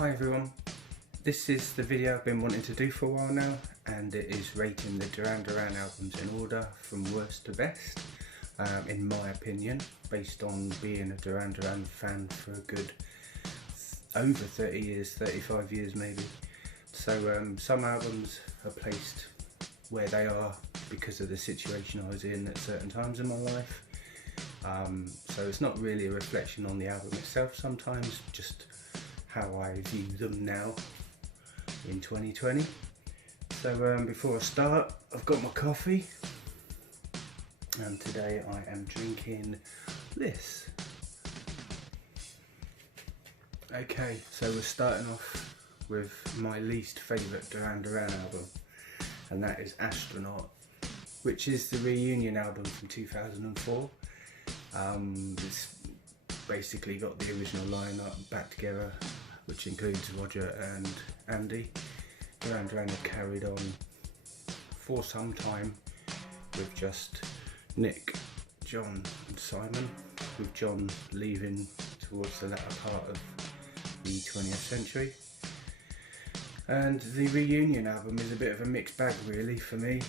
Hi everyone, this is the video I've been wanting to do for a while now, and it is rating the Duran Duran albums in order from worst to best, in my opinion, based on being a Duran Duran fan for a good over 30 years, 35 years maybe. So some albums are placed where they are because of the situation I was in at certain times in my life. So it's not really a reflection on the album itself sometimes, just how I view them now in 2020. So before I start, I've got my coffee, and today I am drinking this. Okay, so we're starting off with my least favourite Duran Duran album, and that is Astronaut, which is the reunion album from 2004. It's basically got the original lineup back together, which includes Roger and Andy. Duran Duran have carried on for some time with just Nick, John and Simon, with John leaving towards the latter part of the 20th century. And the reunion album is a bit of a mixed bag really for me.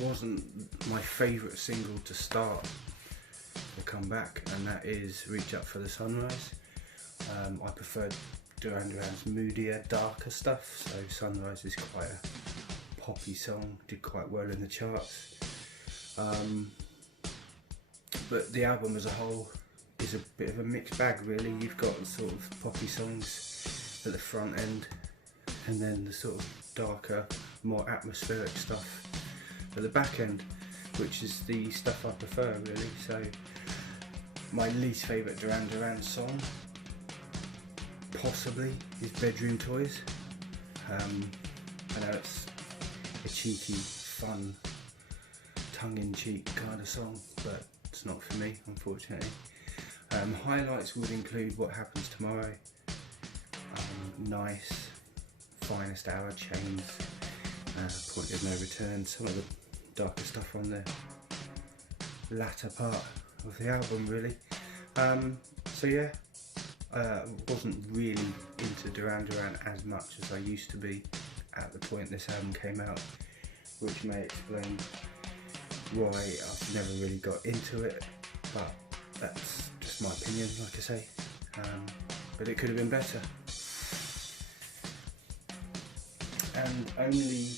Wasn't my favourite single to start the comeback, and that is Reach Up for the Sunrise. I preferred Duran Duran's moodier, darker stuff, so Sunrise is quite a poppy song, did quite well in the charts. But the album as a whole is a bit of a mixed bag really. You've got sort of poppy songs at the front end, and then the sort of darker, more atmospheric stuff at the back end, which is the stuff I prefer really. So my least favourite Duran Duran song possibly is Bedroom Toys. I know it's a cheeky, fun, tongue-in-cheek kind of song, but it's not for me, unfortunately. Highlights would include What Happens Tomorrow, Nice, Finest Hour, Chains, Point of No Return, some of the darker stuff on the latter part of the album really. So yeah, wasn't really into Duran Duran as much as I used to be at the point this album came out, which may explain why I've never really got into it, but that's just my opinion, like I say. But it could have been better. And only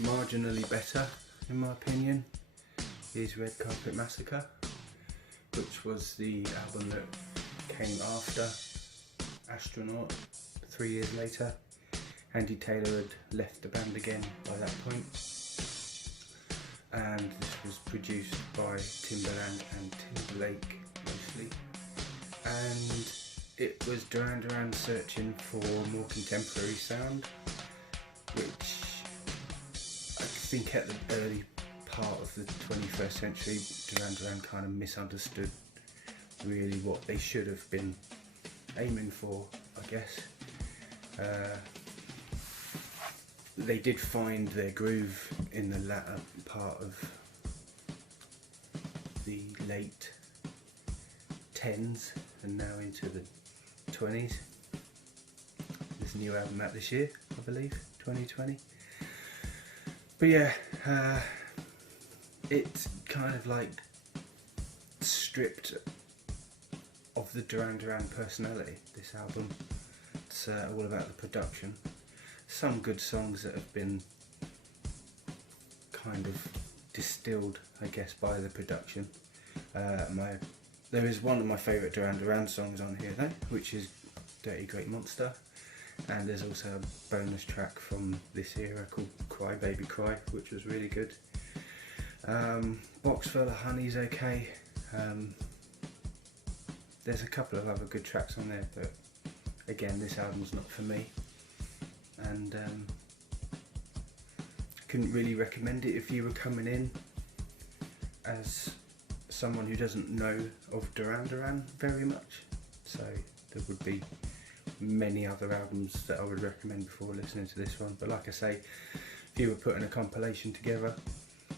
marginally better, in my opinion, is Red Carpet Massacre, which was the album that came after Astronaut 3 years later. Andy Taylor had left the band again by that point, and this was produced by Timbaland and Timberlake mostly, and it was Duran Duran searching for more contemporary sound, which I think at the early part of the 21st century Duran Duran kind of misunderstood really what they should have been aiming for, I guess. They did find their groove in the latter part of the late 10s and now into the 20s. There's a new album out this year, I believe, 2020. But yeah, it's kind of like stripped of the Duran Duran personality, this album. It's all about the production. Some good songs that have been kind of distilled, I guess, by the production. There is one of my favourite Duran Duran songs on here though, which is Dirty Great Monster, and there's also a bonus track from this era called Cry Baby Cry, which was really good. Box Full of Honey's okay. There's a couple of other good tracks on there, but again, this album's not for me, and couldn't really recommend it if you were coming in as someone who doesn't know of Duran Duran very much. So there would be many other albums that I would recommend before listening to this one, but like I say, if you were putting a compilation together,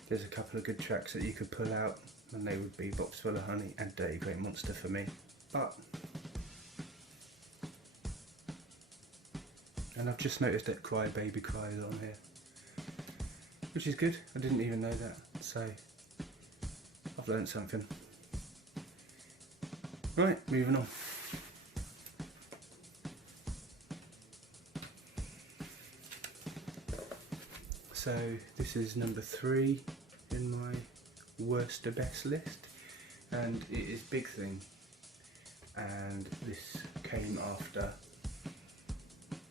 there's a couple of good tracks that you could pull out, and they would be Box Full of Honey and Dirty Great Monster for me. But And I've just noticed that Cry Baby Cry is on here, which is good. I didn't even know that, so I've learned something. Right, moving on. So this is number 3 in my worst to best list, and it is Big Thing, and this came after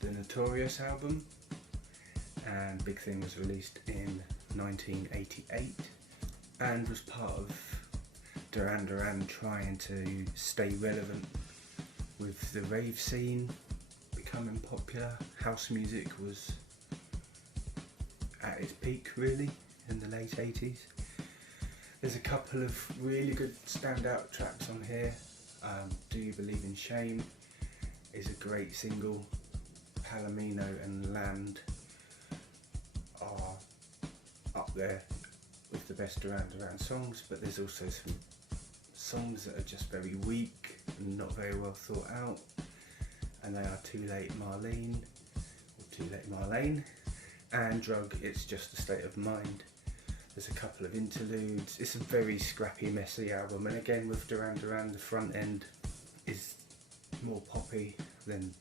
the Notorious album, and Big Thing was released in 1988 and was part of Duran Duran trying to stay relevant with the rave scene becoming popular. House music was at its peak really in the late 80s. There's a couple of really good standout tracks on here. Do You Believe in Shame is a great single. Palomino and Land are up there with the best Duran Duran songs, but there's also some songs that are just very weak and not very well thought out, and they are Too Late Marlene, or Too Late Marlene, and Drug, It's Just a State of Mind. There's a couple of interludes. It's a very scrappy, messy album, and again with Duran Duran, the front end is more poppy than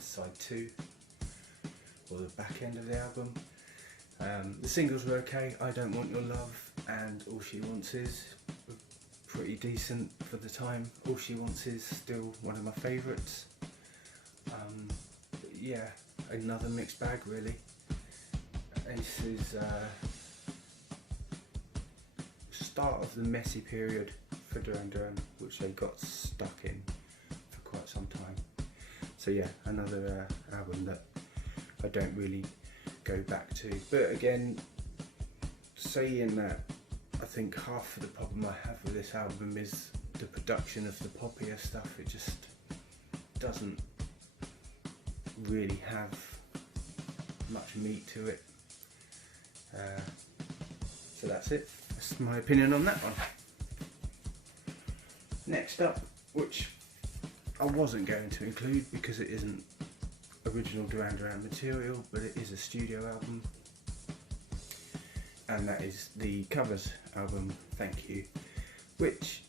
side 2 or the back end of the album. The singles were okay. I Don't Want Your Love and All She Wants Is were pretty decent for the time. All She Wants Is still one of my favourites. Yeah, another mixed bag really. This is start of the messy period for Duran Duran, which they got stuck in for quite some time. So yeah, another album that I don't really go back to. But again, saying that, I think half of the problem I have with this album is the production of the poppier stuff. It just doesn't really have much meat to it. So that's it. That's my opinion on that one. Next up, which I wasn't going to include because it isn't original Duran Duran material, but it is a studio album, and that is the Covers album, Thank You, which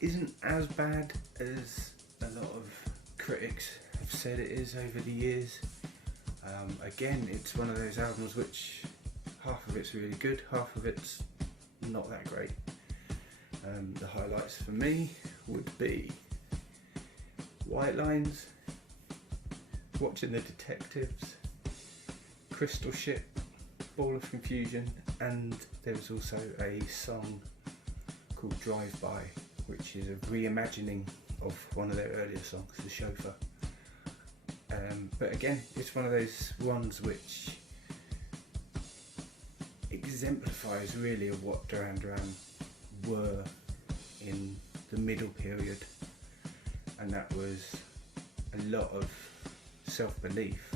isn't as bad as a lot of critics have said it is over the years. Again, it's one of those albums which half of it's really good, half of it's not that great. The highlights for me would be White Lines, Watching the Detectives, Crystal Ship, Ball of Confusion, and there was also a song called Drive By, which is a reimagining of one of their earlier songs, The Chauffeur. But again, it's one of those ones which exemplifies really of what Duran Duran were in the middle period, and that was a lot of self-belief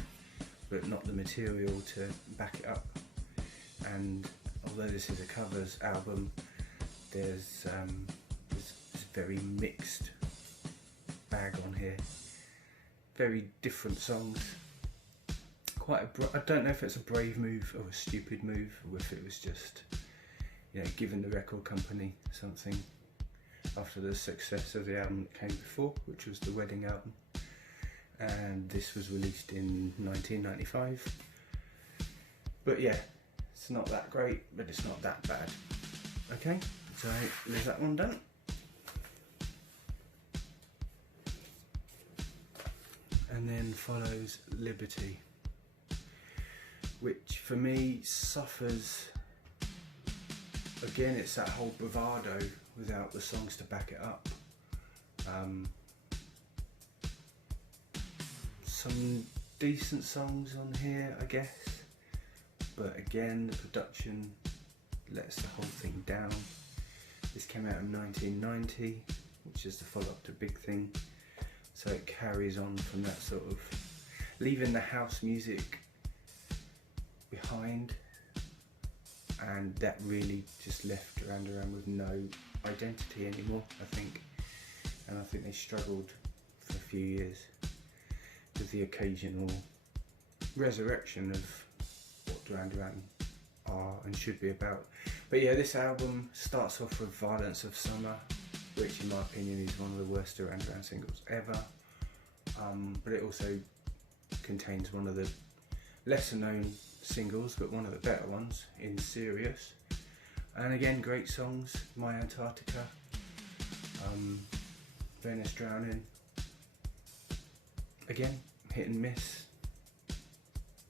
but not the material to back it up. And although this is a covers album, there's this very mixed bag on here, very different songs. I don't know if it's a brave move or a stupid move, or if it was just, you know, giving the record company something after the success of the album that came before, which was the Wedding album, and this was released in 1995. But yeah, it's not that great, but it's not that bad. Okay, so there's that one done. And then follows Liberty, which for me suffers, again, it's that whole bravado without the songs to back it up. Some decent songs on here, I guess, but again, the production lets the whole thing down. This came out in 1990, which is the follow-up to Big Thing, so it carries on from that sort of, leaving the house music behind, and that really just left Duran Duran with no identity anymore, I think, and I think they struggled for a few years. with the occasional resurrection of what Duran Duran are and should be about. But yeah, this album starts off with Violence of Summer, which in my opinion is one of the worst Duran Duran singles ever. But it also contains one of the lesser known singles, but one of the better ones, in Serious. And again, great songs, My Antarctica, Venice Drowning. Again, hit and miss.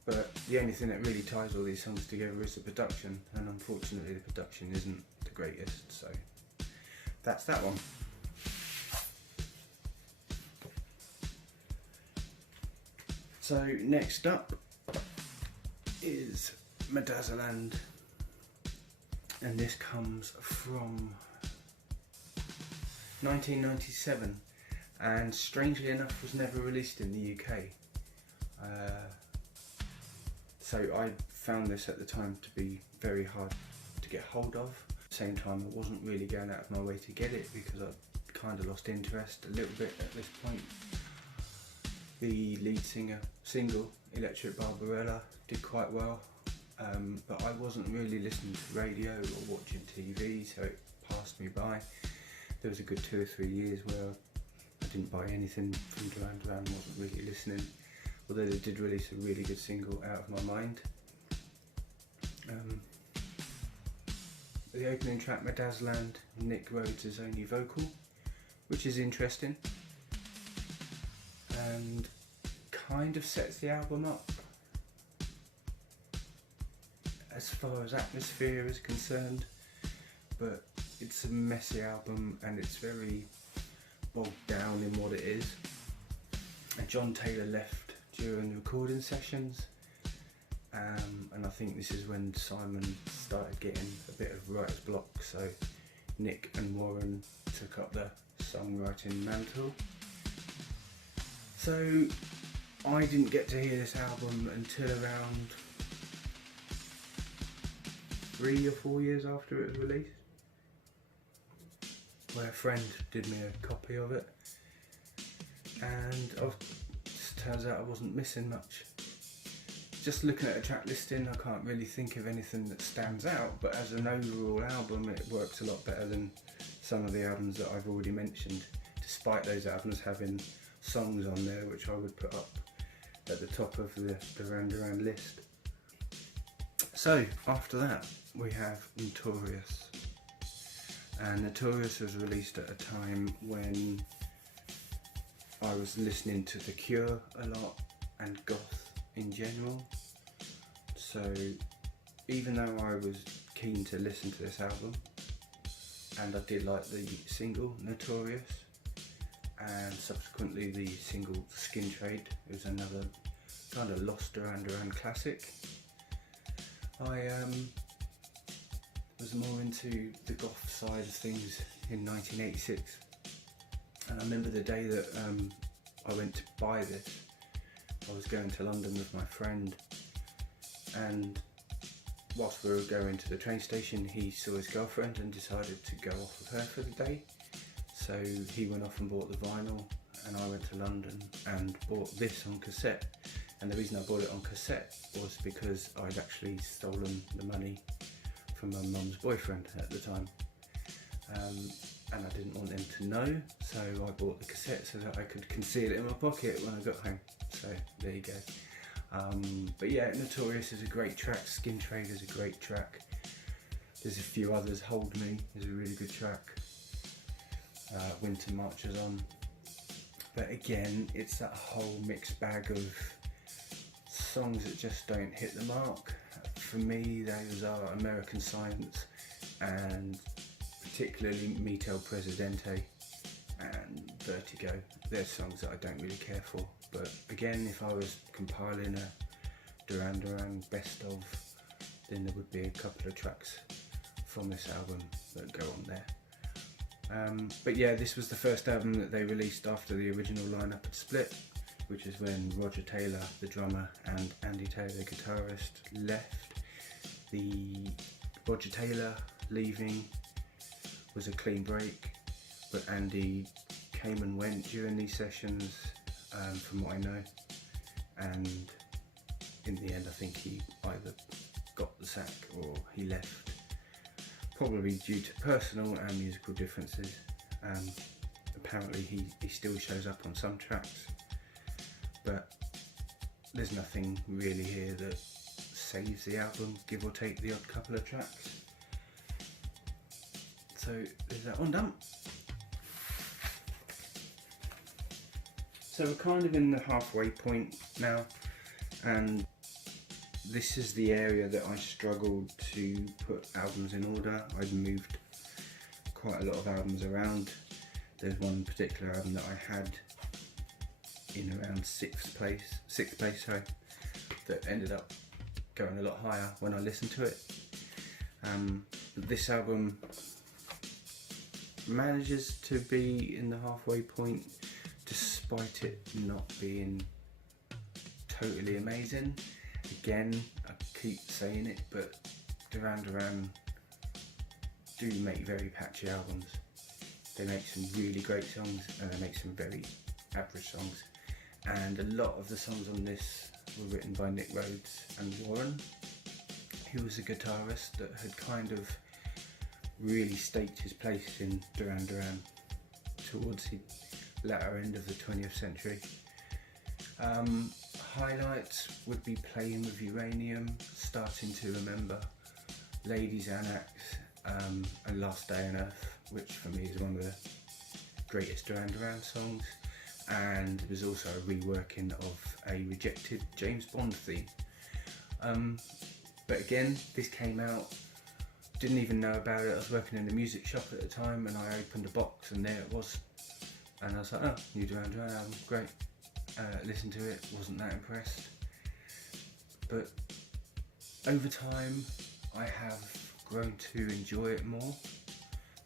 But the only thing that really ties all these songs together is the production, and unfortunately the production isn't the greatest, so that's that one. So next up is Medazzaland, and this comes from 1997, and strangely enough was never released in the UK. So I found this at the time to be very hard to get hold of. At the same time, I wasn't really going out of my way to get it because I kind of lost interest a little bit at this point. The lead singer single, Electric Barbarella, did quite well, but I wasn't really listening to radio or watching TV, so it passed me by. There was a good 2 or 3 years where I didn't buy anything from Duran Duran, wasn't really listening. Although they did release a really good single, Out of My Mind. The opening track, Medazzaland, Nick Rhodes' only vocal, which is interesting and kind of sets the album up as far as atmosphere is concerned, but it's a messy album and it's very bogged down in what it is. And John Taylor left during the recording sessions, and I think this is when Simon started getting a bit of writer's block, so Nick and Warren took up the songwriting mantle. So I didn't get to hear this album until around 3 or 4 years after it was released, where a friend did me a copy of it, and turns out I wasn't missing much. Just looking at a track listing, I can't really think of anything that stands out, but as an overall album it works a lot better than some of the albums that I've already mentioned, despite those albums having songs on there which I would put up at the top of the Duran Duran list. So after that we have Notorious, and Notorious was released at a time when I was listening to The Cure a lot and goth in general, so even though I was keen to listen to this album, and I did like the single Notorious and subsequently the single Skin Trade, it was another kind of lost Duran Duran classic, I was more into the goth side of things in 1986. And I remember the day that I went to buy this. I was going to London with my friend, and whilst we were going to the train station he saw his girlfriend and decided to go off with her for the day. So he went off and bought the vinyl, and I went to London and bought this on cassette. And the reason I bought it on cassette was because I'd actually stolen the money from my mum's boyfriend at the time. And I didn't want them to know, so I bought the cassette so that I could conceal it in my pocket when I got home. So there you go. But yeah, Notorious is a great track, Skin Trade is a great track. There's a few others, Hold Me is a really good track. Winter Marches On. But again, it's that whole mixed bag of songs that just don't hit the mark. For me, those are American Science and particularly Mito Presidente and Vertigo. They're songs that I don't really care for, but again, if I was compiling a Duran Duran best of, then there would be a couple of tracks from this album that go on there. But yeah, this was the first album that they released after the original lineup had split, which is when Roger Taylor, the drummer, and Andy Taylor, the guitarist, left. The Roger Taylor leaving was a clean break, but Andy came and went during these sessions, from what I know. and in the end I think he either got the sack or he left, probably due to personal and musical differences. Apparently he still shows up on some tracks, but there's nothing really here that saves the album, give or take the odd couple of tracks. So there's that one done. So we're kind of in the halfway point now, and this is the area that I struggled to put albums in order. I'd moved quite a lot of albums around. There's one particular album that I had in around sixth place, sorry, that ended up going a lot higher when I listened to it. This album manages to be in the halfway point despite it not being totally amazing. Again, I keep saying it, but Duran Duran do make very patchy albums. They make some really great songs and they make some very average songs. And a lot of the songs on this were written by Nick Rhodes and Warren, who was a guitarist that had kind of really staked his place in Duran Duran towards the latter end of the 20th century. Highlights would be Playing with Uranium, Starting to Remember, Ladies Annex, and Last Day on Earth, which for me is one of the greatest Duran Duran songs, and it was also a reworking of a rejected James Bond theme. But again, this came out, didn't even know about it. I was working in a music shop at the time and I opened a box and there it was, and I was like, oh, new Duran Duran album, great. Listened to it, wasn't that impressed, but over time I have grown to enjoy it more.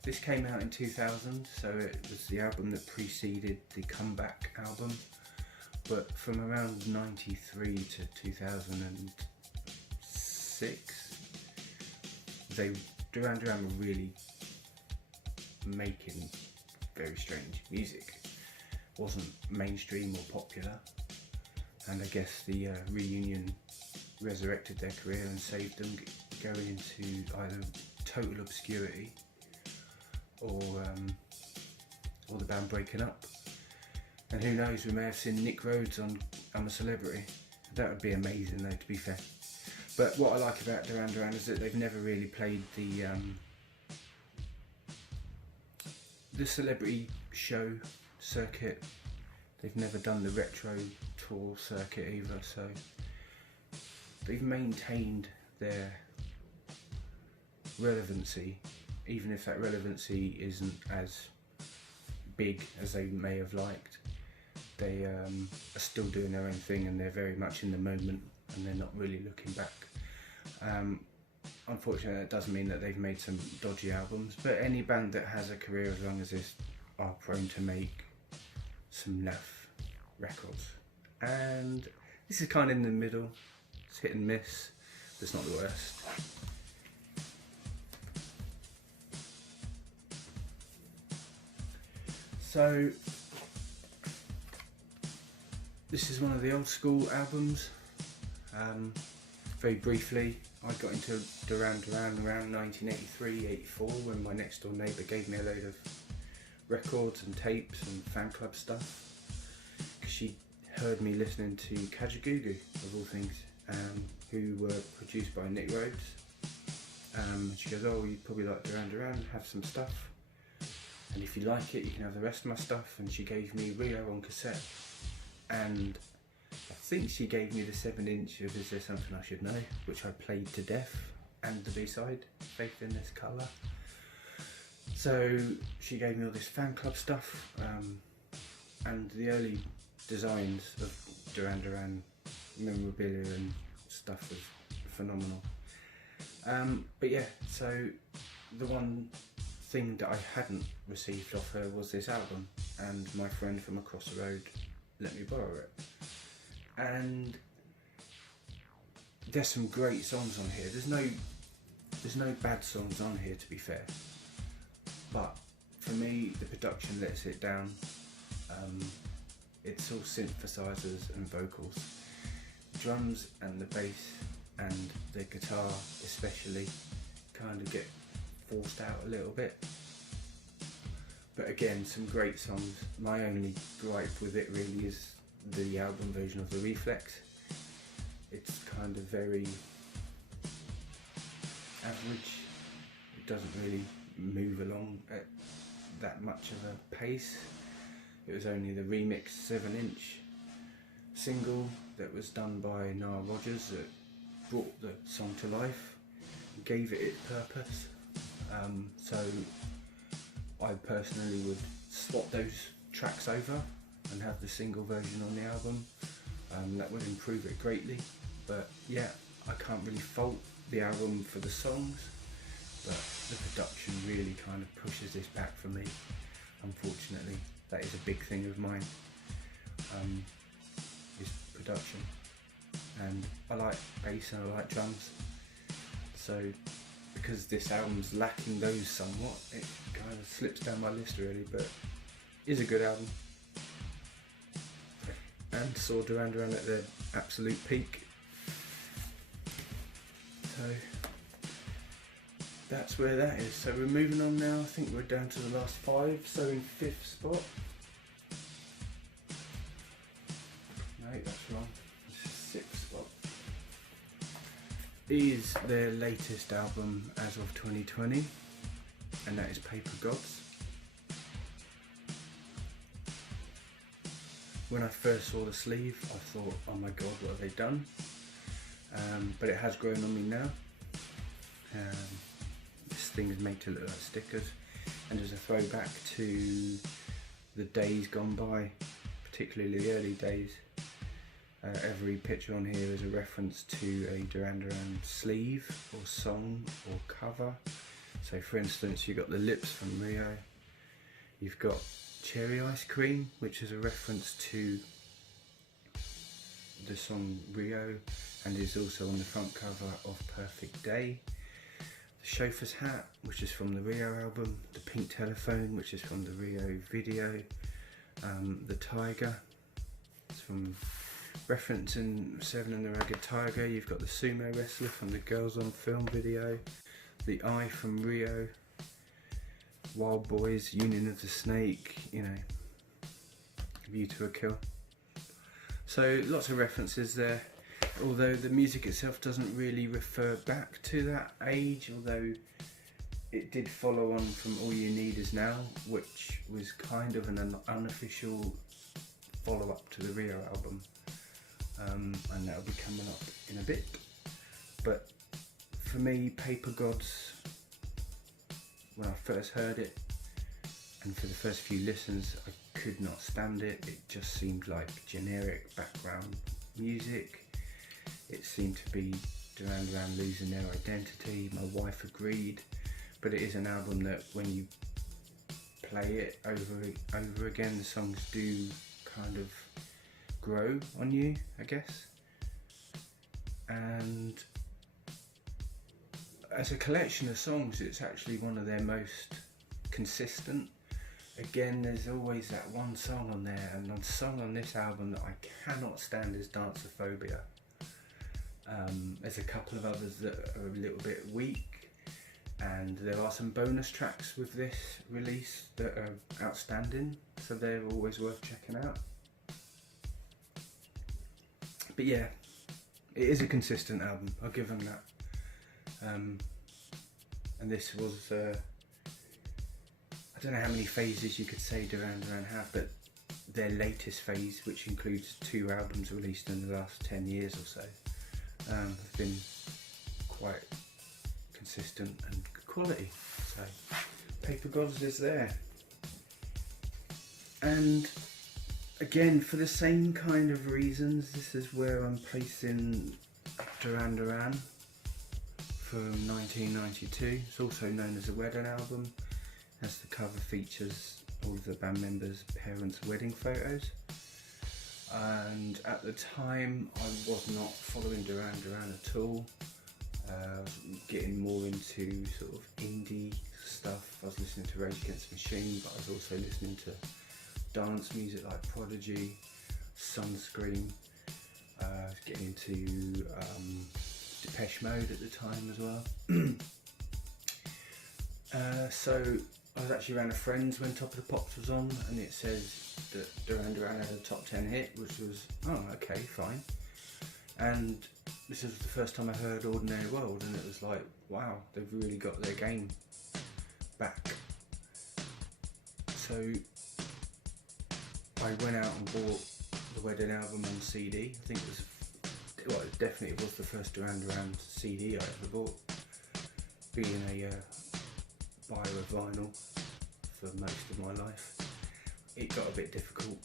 This came out in 2000, so it was the album that preceded the comeback album, but from around 93 to 2006, Duran Duran were really making very strange music. Wasn't mainstream or popular, and I guess the reunion resurrected their career and saved them going into either total obscurity or the band breaking up. And who knows, we may have seen Nick Rhodes on I'm a Celebrity. That would be amazing though, to be fair. But what I like about Duran Duran is that they've never really played the celebrity show circuit. They've never done the retro tour circuit either, so they've maintained their relevancy, even if that relevancy isn't as big as they may have liked. They are still doing their own thing and they're very much in the moment and they're not really looking back. Unfortunately, that does mean that they've made some dodgy albums, but any band that has a career as long as this are prone to make some naff records. And this is kind of in the middle. It's hit and miss, but it's not the worst. So this is one of the old school albums. Very briefly, I got into Duran Duran around 1983-84 when my next door neighbour gave me a load of records and tapes and fan club stuff, because she heard me listening to Kajagoogoo of all things, who were produced by Nick Rhodes. She goes, oh, you probably like Duran Duran, have some stuff, and if you like it you can have the rest of my stuff. And she gave me Rio on cassette, and I think she gave me the 7-inch of Is There Something I Should Know, which I played to death, and the B-side, Faith in This Colour. So she gave me all this fan club stuff, and the early designs of Duran Duran memorabilia and stuff was phenomenal. But yeah, so the one thing that I hadn't received off her was this album, and my friend from across the road let me borrow it. And there's some great songs on here. There's no bad songs on here, to be fair. But for me, the production lets it down. It's all synthesizers and vocals, drums and the bass and the guitar especially kind of get forced out a little bit. But again, some great songs. My only gripe with it really is the album version of the Reflex. It's kind of very average. It doesn't really move along at that much of a pace. It was only the remix 7-inch single that was done by Nile Rodgers that brought the song to life, gave it its purpose. So I personally would swap those tracks over and have the single version on the album. That would improve it greatly. But yeah, I can't really fault the album for the songs, but the production really kind of pushes this back for me, unfortunately. That is a big thing of mine, is production. And I like bass and I like drums, so because this album's lacking those somewhat, it kind of slips down my list really, but is a good album. And saw Duran Duran at their absolute peak. So that's where that is. So we're moving on now. I think we're down to the last 5, so in 5th spot. No, that's wrong. This is 6th spot. Is their latest album as of 2020, and that is Paper Gods. When I first saw the sleeve, I thought, oh my god, what have they done? But it has grown on me now. This thing is made to look like stickers, and there's a throwback to the days gone by, particularly the early days. Every picture on here is a reference to a Duran Duran sleeve or song or cover. So for instance, you've got the lips from Rio, you've got Cherry Ice Cream, which is a reference to the song Rio and is also on the front cover of Perfect Day. The Chauffeur's Hat, which is from the Rio album. The Pink Telephone, which is from the Rio video. The Tiger, it's from referencing Seven and the Ragged Tiger. You've got the Sumo Wrestler from the Girls on Film video. The Eye from Rio. Wild Boys, Union of the Snake, you know, View to a Kill. So lots of references there, although the music itself doesn't really refer back to that age, although it did follow on from All You Need Is Now, which was kind of an unofficial follow-up to the Rio album, and that'll be coming up in a bit. But for me, Paper Gods, when I first heard it, and for the first few listens, I could not stand it. It just seemed like generic background music. It seemed to be Duran Duran losing their identity. My wife agreed, but it is an album that when you play it over again, the songs do kind of grow on you, I guess. And as a collection of songs, it's actually one of their most consistent. Again, there's always that one song on there, and the song on this album that I cannot stand is Danceophobia. There's a couple of others that are a little bit weak, and there are some bonus tracks with this release that are outstanding, so they're always worth checking out. But yeah, it is a consistent album, I'll give them that. And this was, I don't know how many phases you could say Duran Duran have, but their latest phase, which includes 2 albums released in the last 10 years or so, have been quite consistent and good quality. So Paper Gods is there. And again, for the same kind of reasons, this is where I'm placing Duran Duran from 1992. It's also known as a wedding album, as the cover features all of the band members' parents' wedding photos. And at the time, I was not following Duran Duran at all. I was getting more into sort of indie stuff. I was listening to Rage Against the Machine, but I was also listening to dance music like Prodigy, Sunscream, I was getting into Depeche Mode at the time as well. So I was actually around a friend's when Top of the Pops was on, and it says that Duran Duran had a top 10 hit, which was, oh, okay, fine. And this was the first time I heard Ordinary World, and it was like, wow, they've really got their game back. So I went out and bought the Wedding album on CD. I think it was, well, it definitely was the first Duran Duran CD I ever bought, being a buyer of vinyl for most of my life. It got a bit difficult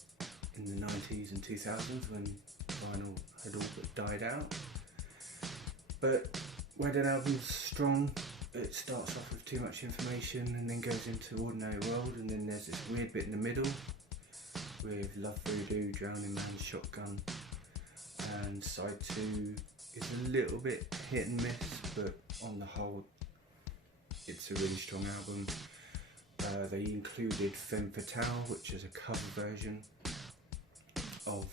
in the 90s and 2000s when vinyl had all but died out. But Wedding album's strong. It starts off with Too Much Information and then goes into Ordinary World, and then there's this weird bit in the middle with Love Voodoo, Drowning Man's Shotgun, and side 2 is a little bit hit and miss, but on the whole it's a really strong album. They included Femme Fatale, which is a cover version of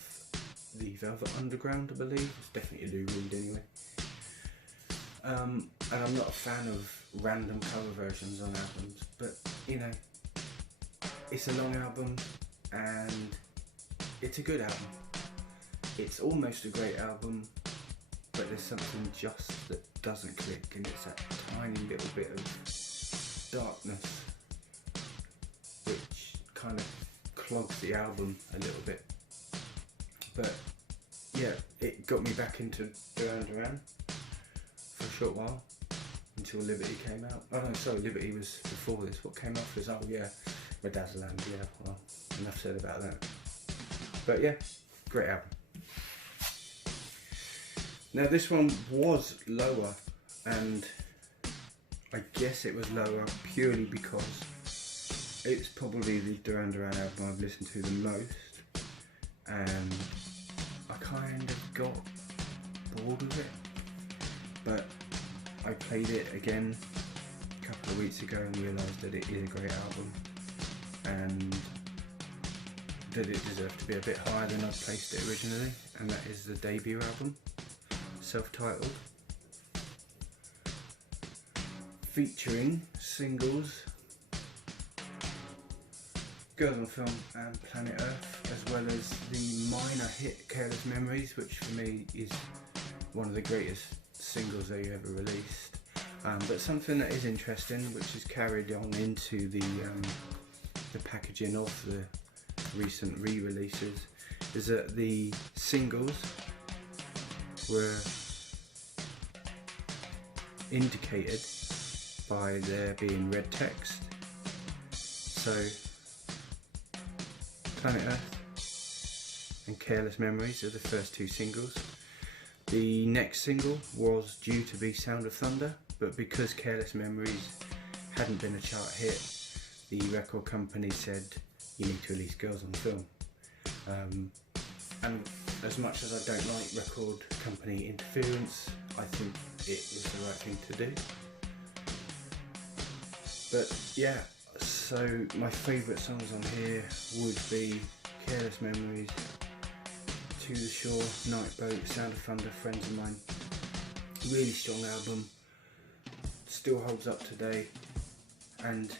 the Velvet Underground, I believe. It's definitely a Lou Reed anyway. And I'm not a fan of random cover versions on albums, but you know, it's a long album and it's a good album. It's almost a great album, but there's something just that doesn't click, and it's that tiny little bit of darkness which kind of clogs the album a little bit. But yeah, it got me back into Duran Duran for a short while, until Liberty came out. Oh no, sorry, Liberty was before this. What came off was, oh yeah, Medazzaland. Yeah, well, enough said about that. But yeah, great album. Now this one was lower, and I guess it was lower purely because it's probably the Duran Duran album I've listened to the most, and I kind of got bored with it. But I played it again a couple of weeks ago and realised that it is a great album, and that it deserved to be a bit higher than I placed it originally, and that is the debut album, self-titled, featuring singles Girls on Film and Planet Earth, as well as the minor hit Careless Memories, which for me is one of the greatest singles they ever released. But something that is interesting, which is carried on into the packaging of the recent re-releases, is that the singles were indicated by there being red text. So Planet Earth and Careless Memories are the first two singles. The next single was due to be Sound of Thunder, but because Careless Memories hadn't been a chart hit, the record company said you need to release Girls on Film. And as much as I don't like record company interference, I think it was the right thing to do. But yeah, so my favourite songs on here would be Careless Memories, To the Shore, Night Boat, Sound of Thunder, Friends of Mine. Really strong album, still holds up today. And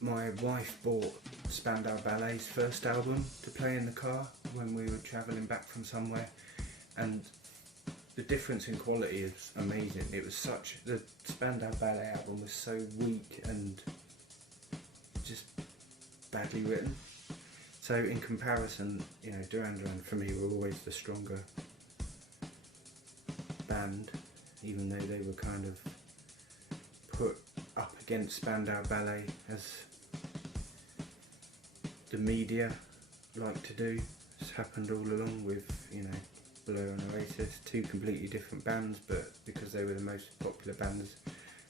my wife bought Spandau Ballet's first album to play in the car when we were travelling back from somewhere, and the difference in quality is amazing. It was the Spandau Ballet album was so weak and just badly written. So in comparison, you know, Duran Duran for me were always the stronger band, even though they were kind of put up against Spandau Ballet as the media like to do. It's happened all along with, you know, Blur and Oasis, two completely different bands, but because they were the most popular bands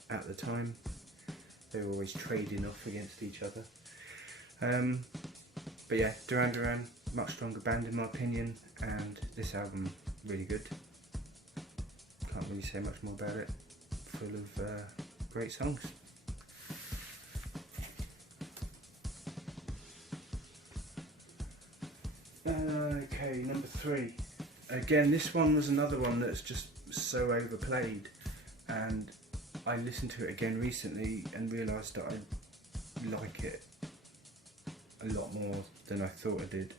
at the time, they were always trading off against each other. But yeah, Duran Duran, much stronger band in my opinion, and this album really good. Can't really say much more about it. Full of great songs. Okay, number 3. Again, this one was another one that's just so overplayed, and I listened to it again recently and realised that I like it a lot more than I thought I did.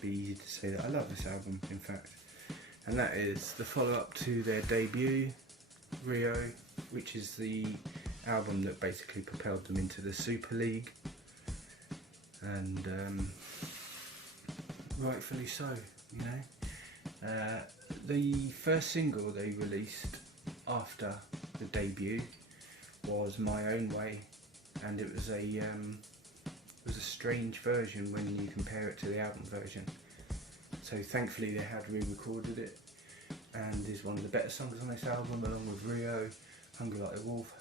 Be easy to say that I love this album, in fact, and that is the follow-up to their debut, Rio, which is the album that basically propelled them into the Super League, and rightfully so, you know. The first single they released after the debut was My Own Way, and it was a strange version when you compare it to the album version. So thankfully they had re-recorded it, and is one of the better songs on this album, along with Rio, Hungry Like a Wolf.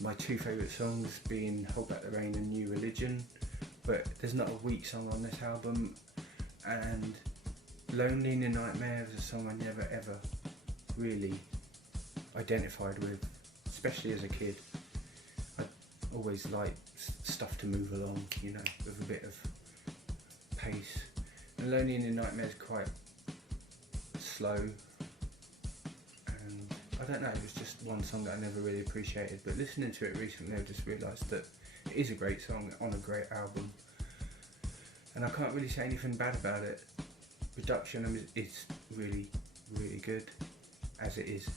My two favourite songs being Hold Back the Rain and New Religion, but there's not a weak song on this album, and Lonely in a Nightmare was a song I never ever really identified with, especially as a kid. I always liked stuff to move along, you know, with a bit of pace. And Lonely in a Nightmare is quite slow, and I don't know, it was just one song that I never really appreciated, but listening to it recently I just realised that it is a great song on a great album, and I can't really say anything bad about it. Production is really, really good, as it is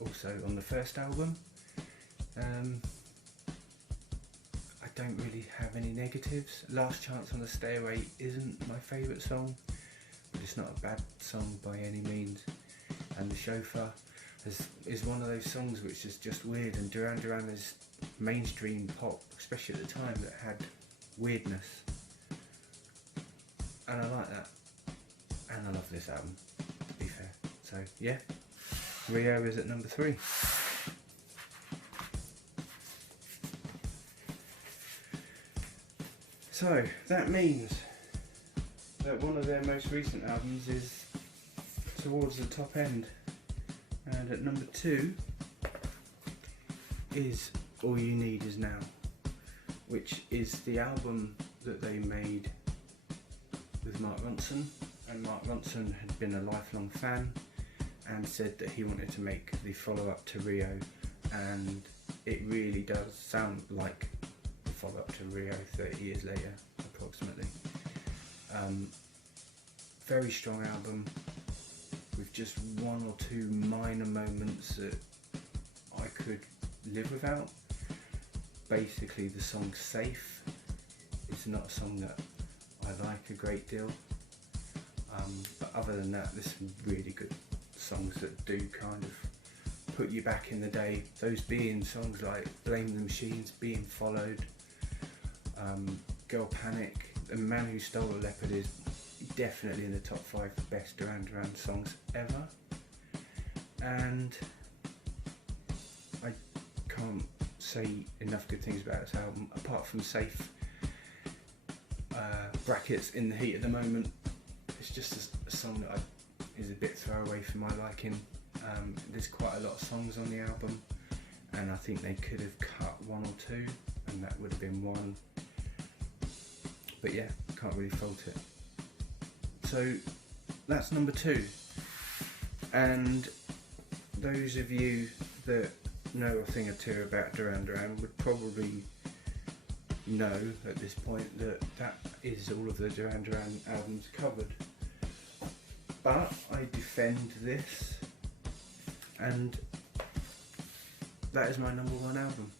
also on the first album. I don't really have any negatives. Last Chance on the Stairway isn't my favourite song, but it's not a bad song by any means. And The Chauffeur is one of those songs which is just weird, and Duran Duran is mainstream pop, especially at the time, that had weirdness. And I like that. And I love this album, to be fair. So yeah, Rio is at number 3. So that means that one of their most recent albums is towards the top end, and at number 2 is All You Need Is Now, which is the album that they made with Mark Ronson. And Mark Ronson had been a lifelong fan and said that he wanted to make the follow-up to Rio, and it really does sound like the follow-up to Rio 30 years later, approximately. Very strong album, with just one or two minor moments that I could live without. Basically, the song Safe is not a song that I like a great deal. But other than that, there's some really good songs that do kind of put you back in the day. Those being songs like Blame the Machines, Being Followed, Girl Panic, and Man Who Stole a Leopard is definitely in the top 5 best Duran Duran songs ever. And I can't say enough good things about this album, apart from Safe, brackets In the Heat of the Moment. It's just a song that is a bit throwaway for my liking. There's quite a lot of songs on the album, and I think they could have cut one or two, and that would have been one. But yeah, can't really fault it. So that's number 2. And those of you that know a thing or two about Duran Duran would probably know at this point that that is all of the Duran Duran albums covered. But I defend this, and that is my number 1 album.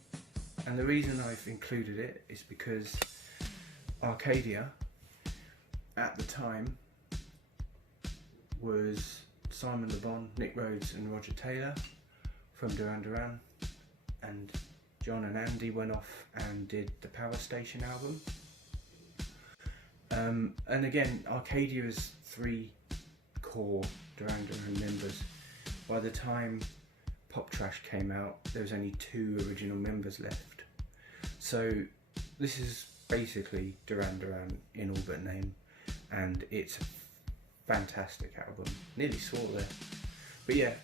And the reason I've included it is because Arcadia, at the time, was Simon Le Bon, Nick Rhodes and Roger Taylor from Duran Duran, and John and Andy went off and did the Power Station album. And again, Arcadia is 3 core Duran Duran members. By the time Pop Trash came out, there was only 2 original members left. So this is basically Duran Duran in all but name, and it's a fantastic album. Nearly swore there. But yeah,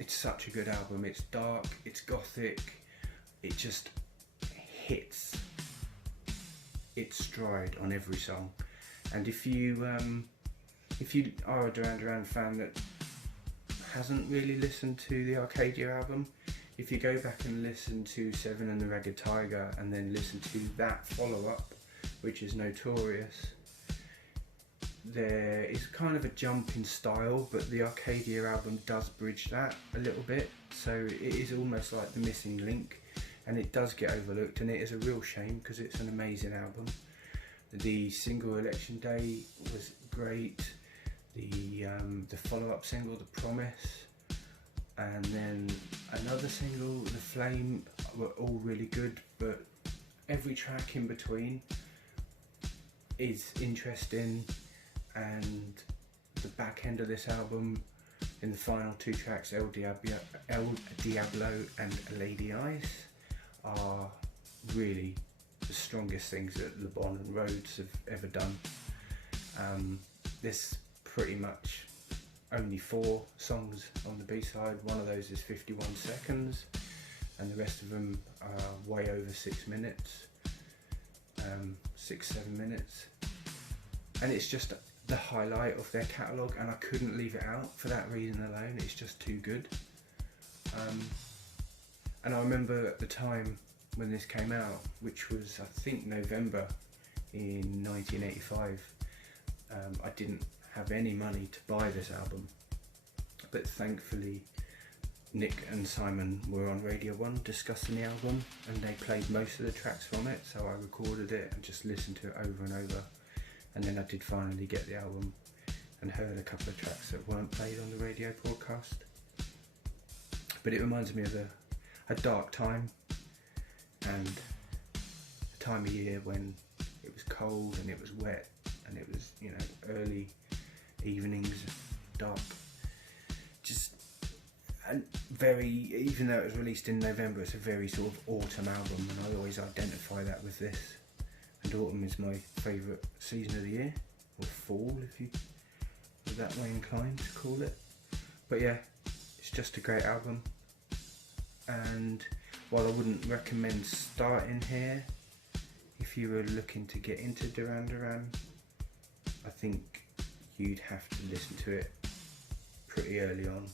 it's such a good album. It's dark, it's gothic, it just hits its stride on every song. And if you if you are a Duran Duran fan that hasn't really listened to the Arcadia album, if you go back and listen to Seven and the Ragged Tiger and then listen to that follow-up, which is Notorious, there is kind of a jump in style, but the Arcadia album does bridge that a little bit, so it is almost like the missing link, and it does get overlooked, and it is a real shame because it's an amazing album. The single Election Day was great, the follow-up single The Promise, and then another single The Flame were all really good, but every track in between is interesting. And the back end of this album, in the final two tracks, El Diablo and Lady Ice, are really the strongest things that Le Bon and Rhodes have ever done. There's pretty much only 4 songs on the B-side. One of those is 51 seconds, and the rest of them are way over 6 minutes, 6-7 minutes, and it's just the highlight of their catalogue, and I couldn't leave it out for that reason alone. It's just too good. And I remember at the time when this came out, which was I think November in 1985, I didn't have any money to buy this album, but thankfully Nick and Simon were on Radio 1 discussing the album, and they played most of the tracks from it, so I recorded it and just listened to it over and over. And then I did finally get the album and heard a couple of tracks that weren't played on the radio podcast. But it reminds me of a dark time, and a time of year when it was cold and it was wet and it was, you know, early evenings, dark. Just and very, even though it was released in November, it's a very sort of autumn album, and I always identify that with this. And autumn is my favourite season of the year, or fall if you are that way inclined to call it. But yeah, it's just a great album, and while I wouldn't recommend starting here, if you were looking to get into Duran Duran, I think you'd have to listen to it pretty early on,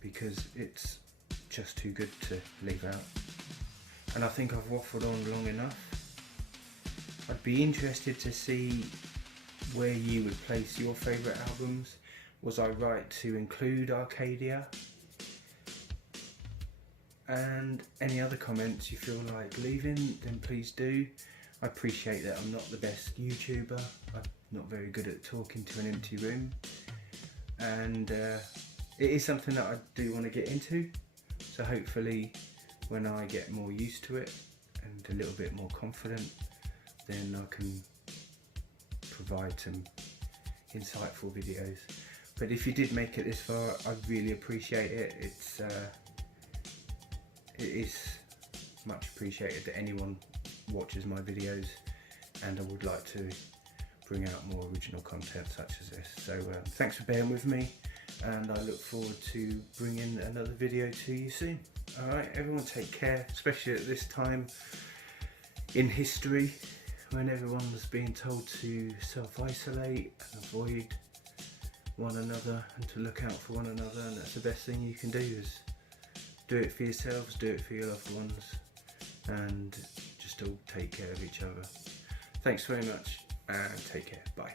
because it's just too good to leave out. And I think I've waffled on long enough. I'd be interested to see where you would place your favourite albums. Was I right to include Arcadia? And any other comments you feel like leaving, then please do. I appreciate that I'm not the best YouTuber. I'm not very good at talking to an empty room. And it is something that I do want to get into. So hopefully when I get more used to it and a little bit more confident, then I can provide some insightful videos. But if you did make it this far, I really appreciate it. It is much appreciated that anyone watches my videos, and I would like to bring out more original content such as this. So thanks for bearing with me, and I look forward to bringing another video to you soon. Alright, everyone take care, especially at this time in history when everyone was being told to self-isolate and avoid one another and to look out for one another, and that's the best thing you can do, is do it for yourselves, do it for your loved ones, and just all take care of each other. Thanks very much, and take care. Bye.